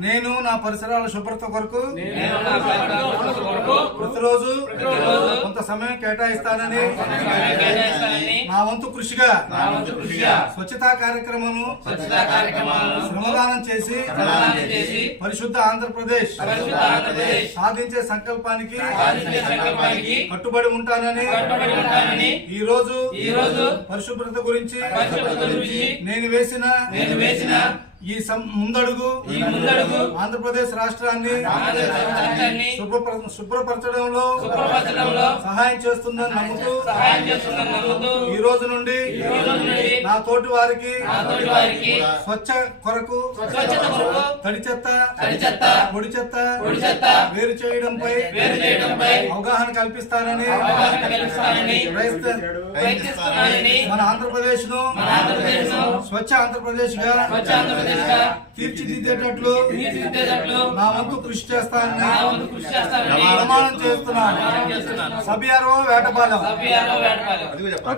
నేను నా పరిసరాల శుభ్రత కొరకు ప్రతిరోజు కొంత సమయం కేటాయిస్తానని నా వంతు కృషిగా స్వచ్ఛతా కార్యక్రమాలను శ్రమదానం చేసి పరిశుద్ధ ఆంధ్రప్రదేశ్ సాధించే సంకల్పానికి కట్టుబడి ఉంటానని ఈ రోజు పరిశుభ్రత గురించి పరిశుభ్రత గురించి నేను వేసిన నేను వేసిన ఈ సం- ముందడుగు ఈ ముందడుగు ఆంధ్రప్రదేశ్ రాష్ట్రాన్ని శుభ్రపరచడంలో సహాయం చేస్తుందని నమ్ముతూ ఈ రోజు నుండి ఈ రోజు నుండి నా తోటి వారికి నా తోటి వారికి స్వచ్ఛ కొరకు స్వచ్ఛత కొరకు తడి చెత్త తడి చెత్త, పొడి చెత్త పొడి చెత్త వేరు చేయడంపై వేరు చేయడంపై అవగాహన కల్పిస్తానని అవగాహన కల్పిస్తానని ప్రయత్న- ప్రయత్నిస్తున్నానని మన ఆంధ్రప్రదేశ్ను మన ఆంధ్రప్రదేశ్ను స్వచ్ఛ ఆంధ్రప్రదేశ్గా స్వచ్ఛ ఆంధ్రప్రదేశ్గా తీర్చిదిద్దేటట్లు తీర్చిదిద్దేటట్లు నా వంతు కృషి చేస్తానని నా వంతు కృషి చేస్తానని ప్రమాణం చేస్తున్నాను. ప్రమాణం చేస్తున్నాను. సబియారో వేటపాలెం. సభ్యాలో వేటపాలెం.